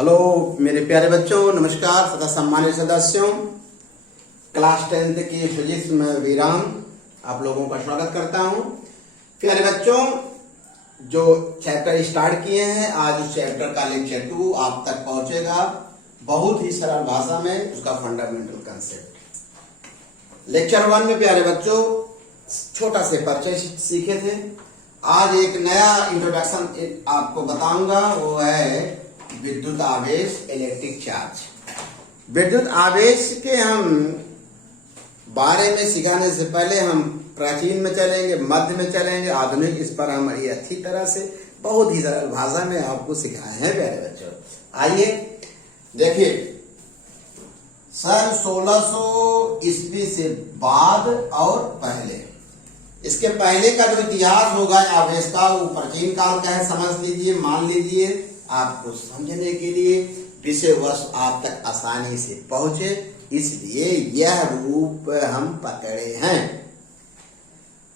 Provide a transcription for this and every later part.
Hello मेरे प्यारे बच्चों, नमस्कार। सदा सम्मानित सदस्यों, क्लास 10th की फिजिक्स में विराम आप लोगों का स्वागत करता हूं। प्यारे बच्चों, जो चैप्टर स्टार्ट किए हैं, आज उस चैप्टर का लेक्चर 2 आप तक पहुंचेगा बहुत ही सरल भाषा में, उसका फंडामेंटल कंसेप्ट। लेक्चर 1 में प्यारे बच्चों छोटा से परिचय सीखे थे। आज एक नया इंट्रोडक्शन आपको बताऊंगा, वो है विद्युत आवेश, इलेक्ट्रिक चार्ज। विद्युत आवेश के हम बारे में सिखाने से पहले हम प्राचीन में चलेंगे, मध्य में चलेंगे, आधुनिक। इस पर हमारी अच्छी तरह से बहुत ही सरल भाषा में आपको सिखाए हैं प्यारे बच्चों। आइए देखिए, सन 1600 ईस्वी से बाद और पहले, इसके पहले का जो इतिहास होगा आवेश का, वो प्राचीन काल का है। समझ लीजिए, मान लीजिए, आपको समझने के लिए विषय वस्तु आप तक आसानी से पहुंचे, इसलिए यह रूप हम पकड़े हैं।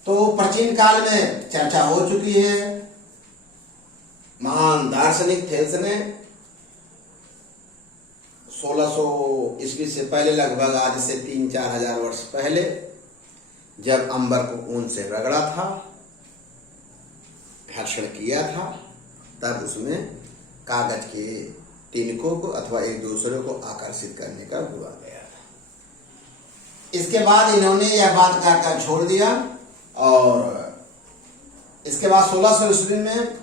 तो प्राचीन काल में चर्चा हो चुकी है। महान दार्शनिक थेल्स ने 1600 ईस्वी से पहले, लगभग आज से 3-4 हजार वर्ष पहले, जब अंबर को ऊन से रगड़ा था, घर्षण किया था, तब उसमें कागज के तिनकों को अथवा एक दूसरे को आकर्षित करने का हुआ गया था। इसके बाद इन्होंने यह बात कहकर छोड़ दिया, और इसके बाद 1600 ईस्वी में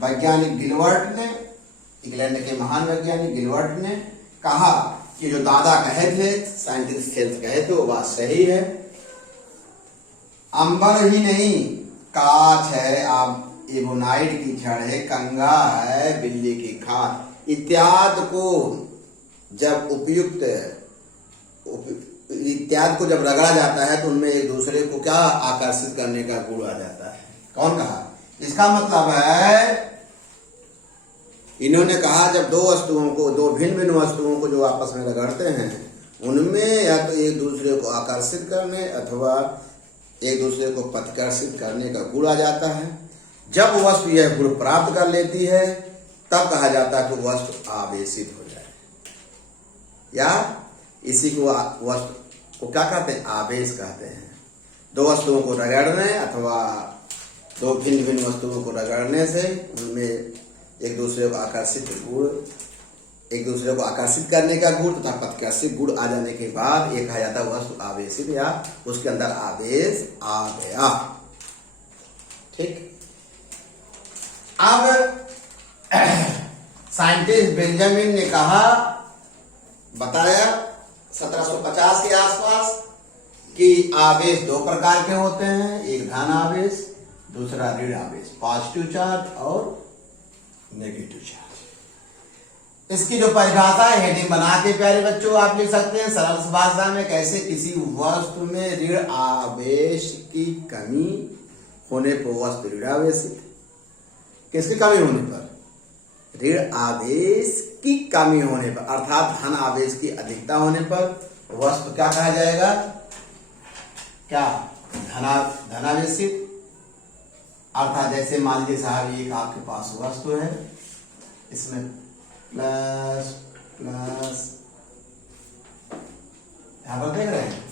वैज्ञानिक गिलबर्ट ने, इंग्लैंड के महान वैज्ञानिक गिलबर्ट ने कहा कि जो दादा कहे थे, साइंटिस्ट थेल्स कहे थे, वो बात सही है। अंबर ही नहीं, कांच है, आप एबोनाइट की छड़ है, कंगा है, बिल्ली की खाद इत्यादि को जब इत्यादि को जब रगड़ा जाता है तो उनमें एक दूसरे को क्या आकर्षित करने का गुण आ जाता है। कौन कहा? इसका मतलब है, इन्होंने कहा जब दो वस्तुओं को, दो भिन्न भिन्न वस्तुओं को जो आपस में रगड़ते हैं, उनमें या तो एक दूसरे को आकर्षित करने अथवा एक दूसरे को प्रतिकर्षित करने का गुण आ जाता है। जब वस्तु यह गुण प्राप्त कर लेती है, तब कहा जाता है कि वस्तु आवेशित हो जाए, या इसी को वस्तु को क्या कहते हैं? आवेश कहते हैं। दो वस्तुओं को रगड़ने अथवा दो भिन्न भिन्न वस्तुओं को रगड़ने से उनमें एक दूसरे को आकर्षित गुण, एक दूसरे को आकर्षित करने का गुण तथा प्रतिकर्षित गुण आ जाने के बाद एक कहा जाता है वस्तु आवेशित, या उसके अंदर आवेश आ गया। ठीक। अब साइंटिस्ट बेंजामिन ने कहा, बताया 1750 के आसपास, कि आवेश दो प्रकार के होते हैं, एक धन आवेश, दूसरा ऋण आवेश, पॉजिटिव चार्ज और नेगेटिव चार्ज। इसकी जो परिभाषा है, हेडिंग बना के प्यारे बच्चों आप लिख सकते हैं सरल भाषा में, कैसे किसी वस्तु में ऋण आवेश की कमी होने पर वस्तु ऋण आवेशित, किसकी कमी होने पर? ऋण आवेश की कमी होने पर, अर्थात धन आवेश की अधिकता होने पर वस्तु क्या कहा जाएगा? क्या? धनावेशित। अर्थात जैसे मान लीजिए साहब, एक आपके पास वस्तु है, इसमें प्लस प्लस, यहां पर देख रहे हैं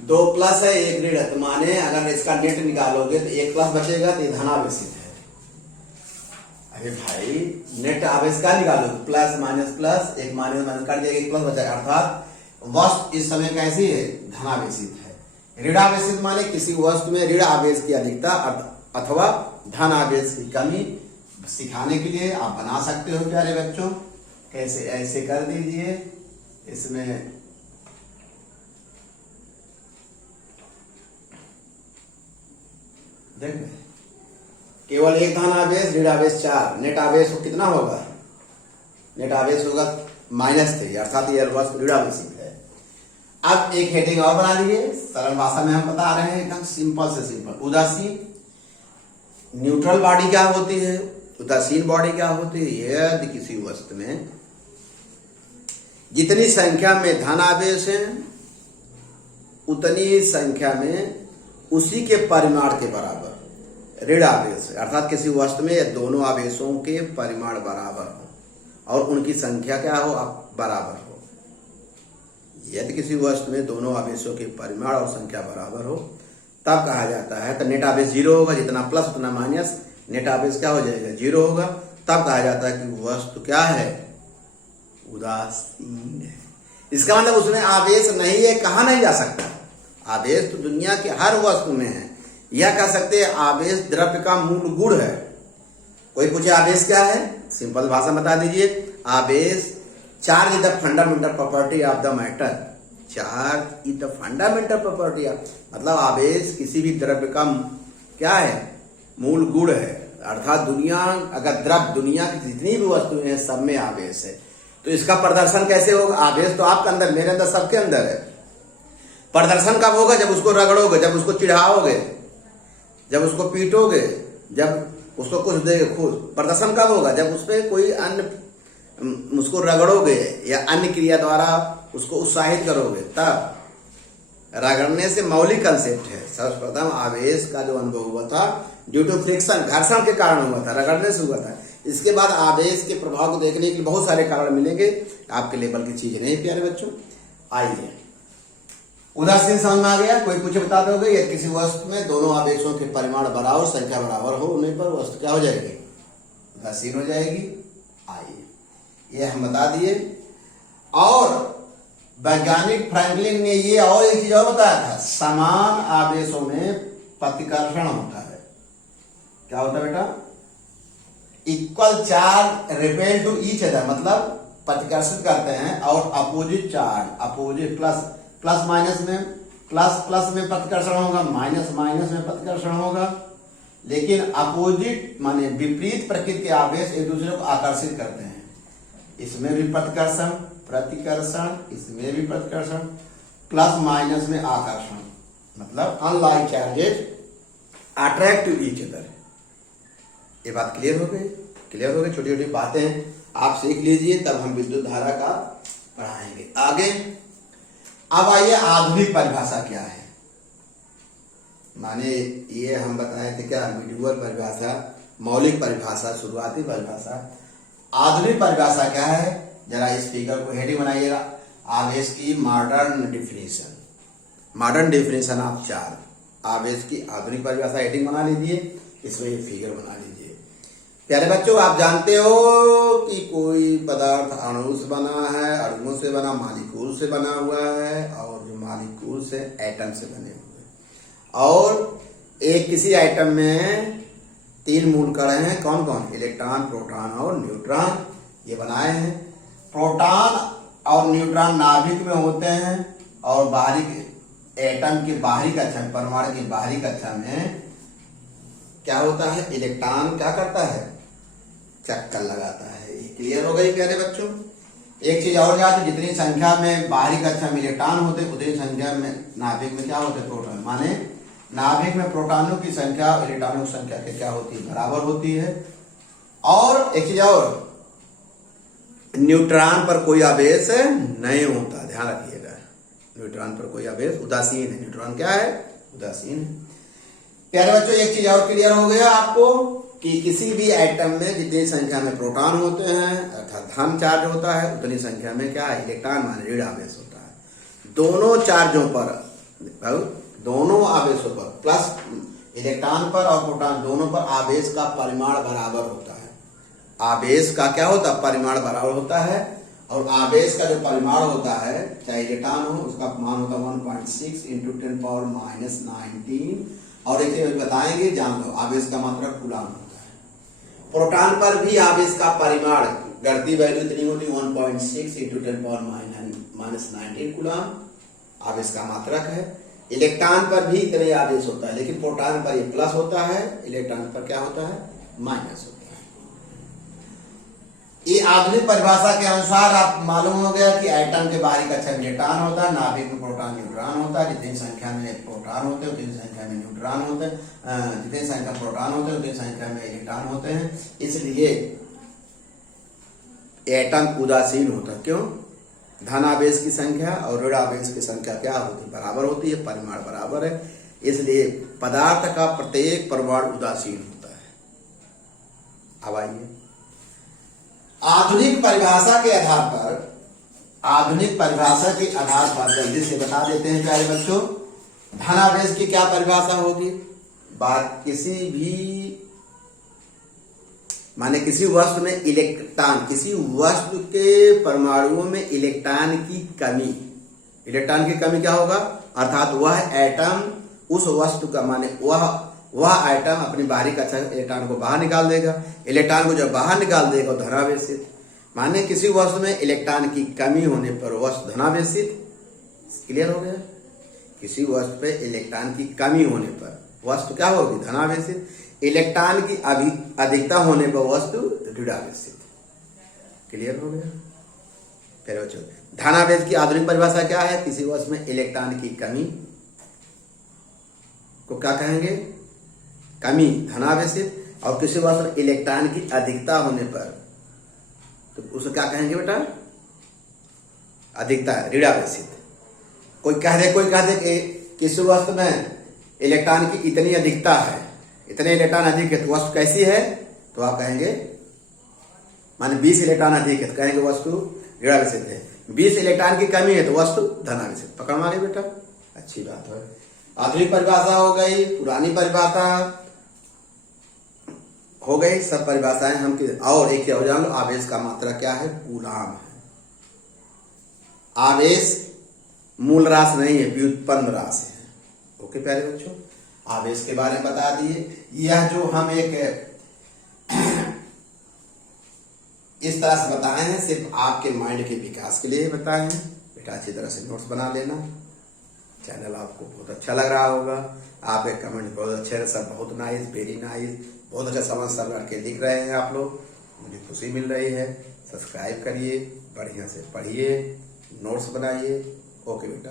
2 प्लस है, 1 ऋण है, तो माने अगर इसका नेट निकालोगे तो 1 प्लस बचेगा, तो ये धनावेशित है। अरे भाई, नेट आवेश का निकालो, plus minus plus, 1 minus minus कर दिया, 1 प्लस बचा, अर्थात वस्तु इस समय कैसी है? धनावेशित है। ऋण आवेशित माने किसी वस्तु में ऋण आवेश की अधिकता अथवा धन आवेश की कमी। सिखाने के लिए आप बना सकते हो प्यारे बच्चों, कैसे? ऐसे कर दीजिए, इसमें देख, केवल एक धन आवेश, ऋण आवेश 4, नेट आवेश कितना होगा? नेट आवेश होगा -3, अर्थात यह वस्तु ऋण आवेशित है। अब एक हेडिंग और बना लिए, सरल भाषा में हम बता रहे हैं, एकदम सिंपल से सिंपल। उदासीन, न्यूट्रल बॉडी क्या होती है? उदासीन बॉडी क्या होती है? यदि किसी वस्तु में जितनी संख्या में धन आवेश है, उतनी संख्या में उसी के परिमाण के बराबर ऋण आवेश है, अर्थात किसी वस्तु में दोनों आवेशों के परिमाण बराबर हो, और उनकी संख्या क्या हो, बराबर हो। यदि किसी वस्तु में दोनों आवेशों के परिमाण और संख्या बराबर हो तब कहा जाता है, तो नेट आवेश 0 होगा, जितना प्लस उतना माइनस, नेट आवेश क्या हो जाएगा, 0 होगा। तब कहा जाता है कि वस्तु क्या है, उदासीन है। इसका मतलब उसमें आवेश नहीं है, कहा नहीं जा सकता। आवेश तो दुनिया के हर वस्तु में है। यह कह सकते हैं आवेश द्रव्य का मूल गुण है। कोई पूछे आवेश क्या है, सिंपल भाषा में बता दीजिए, आवेश charge is the fundamental property of the matter. Charge is the fundamental property of, मतलब आवेश किसी भी द्रव्य का क्या है, मूल गुण है। अर्थात दुनिया, अगर द्रव्य, दुनिया की जितनी भी वस्तुएं हैं सब में आवेश है। तो इसका प्रदर्शन कैसे होगा, आवेश तो आपके अंदर, मेरे अंदर, सबके अंदर है। प्रदर्शन कब होगा, जब उसको रगड़ोगे, जब उसको चिढ़ाओगे, जब उसको पीटोगे, जब उसको कुछ देगे खुद। प्रदर्शन कब होगा, जब उस पर कोई अन्य, उसको रगड़ोगे या अन्य क्रिया द्वारा उसको उत्साहित करोगे, तब। रगड़ने से मौलिक कंसेप्ट है। सर्वप्रथम आवेश का जो अनुभव हुआ था ड्यू टू फ्रिक्शन, घर्षण के कारण हुआ था, रगड़ने से हुआ था। इसके बाद आवेश के प्रभाव को देखने के लिए बहुत सारे कारण मिलेंगे, आपके लेवल की चीज नहीं प्यारे बच्चों। आइए, उदासीन समझ में आ गया। कोई पूछे बता दोगे, यदि किसी वस्तु में दोनों आवेशों के परिमाण बराबर, संख्या बराबर हो, उन्हीं पर वस्तु क्या हो जाएगी, उदासीन हो जाएगी। आइए, ये हम बता दिए। और वैज्ञानिक फ्रैंकलिन ने ये और एक चीज और बताया था, समान आवेशों में प्रतिकर्षण होता है। क्या होता है बेटा, equal charge repel to each other, मतलब प्रतिकर्षित करते हैं। और opposite charge, opposite plus minus में, प्लस में प्रतिकर्षण होगा, माइनस में प्रतिकर्षण होगा। लेकिन अपोजिट माने विपरीत प्रकृति के आवेश एक दूसरे को आकर्षित करते हैं। इसमें भी प्रतिकर्षण, इसमें भी प्रतिकर्षण, प्लस माइनस में आकर्षण, मतलब unlike charges attract to each other. ये बात क्लियर हो गई? छोटी छोटी बातें आप सीख लीजिए, तब हम विद्युत धारा का पढ़ाएंगे आगे। अब आइए, आधुनिक परिभाषा क्या है। माने ये हम बताए थे क्या, मिड्यूअल परिभाषा, मौलिक परिभाषा, शुरुआती परिभाषा। आधुनिक परिभाषा क्या है, जरा इस फिगर को हेडिंग बनाइएगा, आवेश की modern definition. Modern definition of charge, आवेश की आधुनिक परिभाषा हेडिंग बना लीजिए, इसमें ये फिगर बना लीजिए। प्यारे बच्चों, आप जानते हो कि कोई पदार्थ अणु से बना है, अणुओं से बना, मालिक्यूल से बना हुआ है, और जो मालिक्यूल से एटम से बने हुए। और एक किसी एटम में 3 मूल कण हैं, कौन कौन, इलेक्ट्रॉन, प्रोटॉन और न्यूट्रॉन, ये बनाए हैं। प्रोटॉन और न्यूट्रॉन नाभिक में होते हैं, और बाहरी एटम के बाहरी कक्षा, परमाणु की बाहरी कक्षा में क्या होता है, इलेक्ट्रॉन क्या करता है, चक्कर लगाता है। ये क्लियर हो गई प्यारे बच्चों। एक चीज और याद है, जितनी संख्या में बाहरी कक्षा में इलेक्ट्रॉन होते, उतनी संख्या में नाभिक में क्या होते, प्रोटॉन। माने नाभिक में प्रोटॉनों की संख्या और इलेक्ट्रॉनों की संख्या क्या होती है, बराबर होती है। और एक चीज और, न्यूट्रॉन पर कोई आवेश नहीं होता, ध्यान रखिएगा। न्यूट्रॉन पर कोई आवेश, उदासीन है। न्यूट्रॉन क्या है, उदासीन है। प्यारे बच्चों, एक चीज और क्लियर हो गया आपको कि किसी भी एटम में जितनी संख्या में प्रोटॉन होते हैं, अर्थात धन चार्ज होता है, उतनी संख्या में क्या है, इलेक्ट्रॉन माने ऋण आवेश होता है। दोनों चार्जों पर, दोनों आवेशों पर, प्लस इलेक्ट्रॉन पर और प्रोटॉन दोनों पर आवेश का परिमाण बराबर होता है। आवेश का क्या होता है, परिमाण बराबर होता है। और आवेश का जो परिमाण होता है, चाहे इलेक्ट्रॉन हो, उसका मान होता है 1.6 × 10⁻⁹। और एक बताएंगे, जान लो, आवेश का मात्रक कूलाम होता है। प्रोटॉन पर भी आवेश का परिमाण, गढ़ती वैल्यू इतनी होती है 1.6 × 10⁻⁹ कूलाम, आवेश का मात्रक है। इलेक्ट्रॉन पर भी इतने आवेश होता है, लेकिन प्रोटॉन पर ये प्लस होता है, इलेक्ट्रॉन पर क्या होता है, माइनस होता है। ये आधुनिक परिभाषा के अनुसार आप मालूम हो गया कि एटम के बाहरी कक्षा में इलेक्ट्रॉन होता है, नाभिक में प्रोटॉन न्यूट्रॉन होता है। जितनी संख्या में प्रोटॉन होते हैं उतनी संख्या में न्यूट्रॉन होते हैं, जितनी संख्या प्रोटॉन होते हैं उतनी संख्या में इलेक्ट्रॉन होते हैं। इसलिए एटम उदासीन होता है। क्यों, धन आवेश की संख्या और ऋण आवेश की संख्या क्या होती है, बराबर होती है, परिमाण बराबर है। इसलिए पदार्थ का प्रत्येक परमाणु उदासीन होता है। अब आइए, आधुनिक परिभाषा के आधार पर जल्दी से बता देते हैं प्यारे बच्चों, धनावेश की क्या परिभाषा होगी। बात किसी भी माने किसी वस्तु में इलेक्ट्रॉन, किसी वस्तु के परमाणुओं में इलेक्ट्रॉन की कमी क्या होगा, अर्थात वह एटम उस वस्तु का माने वह एटम अपनी बाहरी कक्षा इलेक्ट्रॉन को बाहर निकाल देगा। इलेक्ट्रॉन को जब बाहर निकाल देगा तो धनावेशित, माने किसी वस्तु में इलेक्ट्रॉन की कमी होने पर वस्तु धनावेशित। क्लियर हो गया। किसी वस्तु पे इलेक्ट्रॉन की कमी होने पर वस्तु क्या होगी, धनावेशित। इलेक्ट्रॉन की अधिकता होने पर वस्तु ऋणावेशित। क्लियर हो गया। फिर बच्चों धनावेश की आधुनिक परिभाषा क्या है, किसी वस्तु में इलेक्ट्रॉन की कमी को क्या कहेंगे, कमी, धनावेशित। और किसी वस्तु में इलेक्ट्रॉन की अधिकता होने पर तो उसे क्या कहेंगे बेटा, अधिकता, ऋणावेशित। कोई कह दे कि किसी वस्तु में इलेक्ट्रॉन की इतनी अधिकता है, इतने इलेक्ट्रॉन अधिक है तो वस्तु कैसी है, तो आप कहेंगे माने 20 इलेक्ट्रॉन अधिक है तो कहेंगे वस्तु ऋणावेशित है। 20 इलेक्ट्रॉन की कमी है तो वस्तु धनावेशित। पकड़ मारे बेटा, अच्छी बात है। आधुनिक परिभाषा हो गई, पुरानी परिभाषा हो गई, सब परिभाषाएं हम और एक और जान लो, आवेश का मात्रा क्या है, कूलाम है। आवेश मूल राशि नहीं है, व्युत्पन्न राशि है। ओके प्यारे बच्चों, आवेश के बारे में बता दिए। यह जो हम एक इस तरह से बताए हैं सिर्फ आपके माइंड के विकास के लिए बताए हैं। बेटा अच्छी तरह से नोट्स बना लेना। चैनल आपको बहुत अच्छा लग रहा होगा, आपके कमेंट बहुत अच्छे, सब बहुत नाइस, वेरी नाइस, बहुत अच्छा समझ सब लड़के लिख रहे हैं आप लोग, मुझे खुशी मिल रही है। सब्सक्राइब करिए, बढ़िया से पढ़िए, नोट्स बनाइए। ओके बेटा।